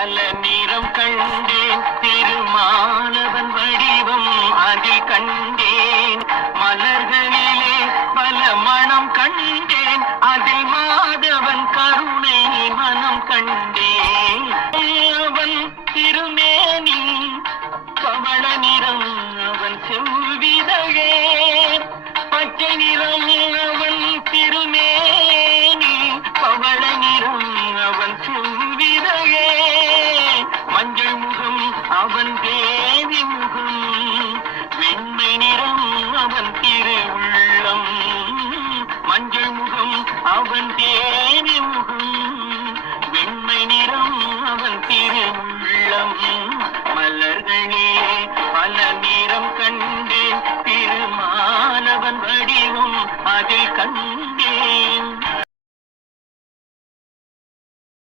பல நிறம் கண்டேன், திருமாலவன் வடிவம் அதில் கண்டேன். மலர்களிலே பல மனம் கண்டேன், அதில் மாதவன் கருணை மனம் கண்டேன். அவன் திருமேனி பவள நிறம், அவன் செவ்விதழே பச்சை நிறம். அவன் திருமேனி பவள நிறம், அவன் செவ்விதழே மஞ்சள் முகம், அவன் தேவி முகம். வெண்மை நிறம் அவன் திருவுள்ளம், மஞ்சள் முகம் அவன் தேவி முகம். வெண்மை நிறம் அவன் திருவுள்ளம். மலர்களே பல நிறம் கண்டேன், திருமாலவன் வடிவம் அதில் கண்டேன்.